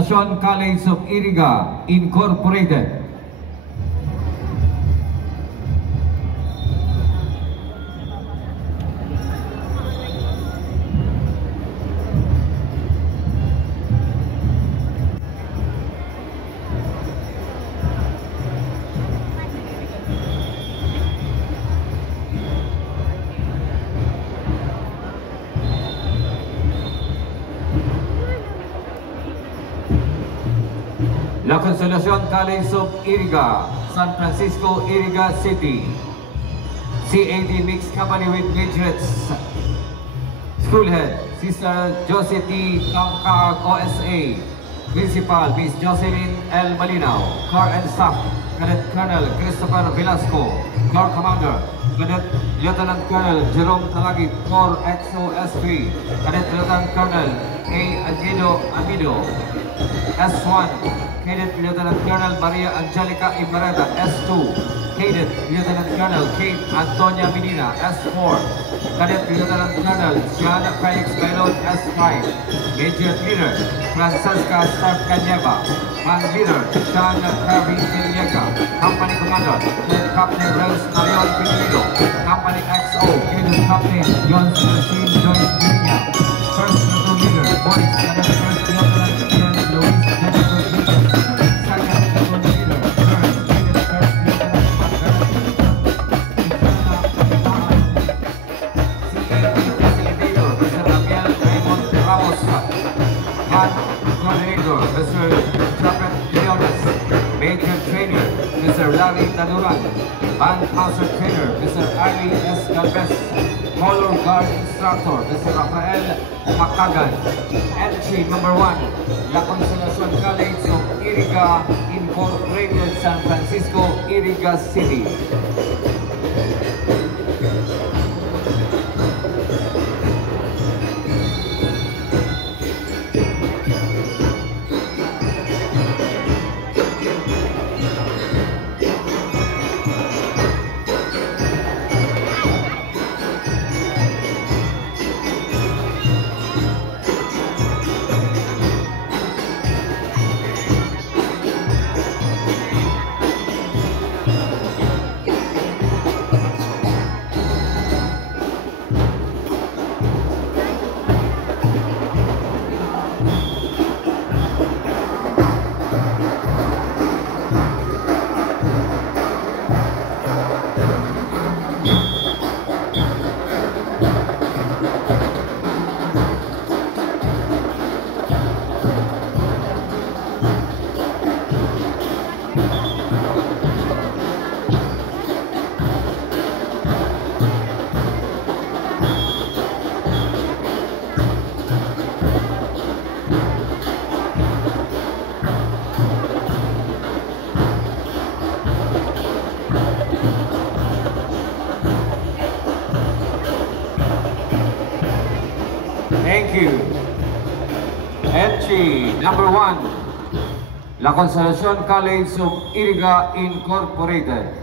Consolacion College of Iriga Incorporated. La Consolacion College of Iriga, San Francisco, Iriga City. CAD Mixed Company with Graduates. School Head, Sister Josie T. Tangkag OSA. Principal, Miss Jocelyn L. Malinaw. Corps and Staff, Cadet Colonel Christopher Velasco. Corps Commander, Cadet Lieutenant Colonel Jerome Talagit. Corps XOS3, Cadet Lieutenant Colonel A. Amido. S1, Cadet Lieutenant Colonel Maria Angelica Ibarreta. S2, Cadet Lieutenant Colonel Kate Antonia Medina. S4, Cadet Lieutenant Colonel Gianna Felix Bailon. S5, Major Leader Francesca Stark Canyeva. Band Leader Sean Kirby Iliega. Company Commander Cadet Captain Rels Marion Pinilido. Company XO Cadet Captain John Celestine Joyce Virginia. First Platoon Leader Boris Cadet First Lieutenant Colonel Luis Jennifer Vigas. Second Platoon Leader First Cadet First Lieutenant Facilitator Mr. Daniel Raymond Ramos. Band Coordinator Mr. Japet Leones. Major Trainer Mr. Larry Taduran. Band Master Trainer Mr. Ali S. Galvez. Color Guard Instructor Mr. Rafael Makagan. Entry number 1, La Consolacion College of Iriga Incorporated, San Francisco, Iriga City. Thank you. Entry number 1, La Consolacion College of Iriga Incorporated.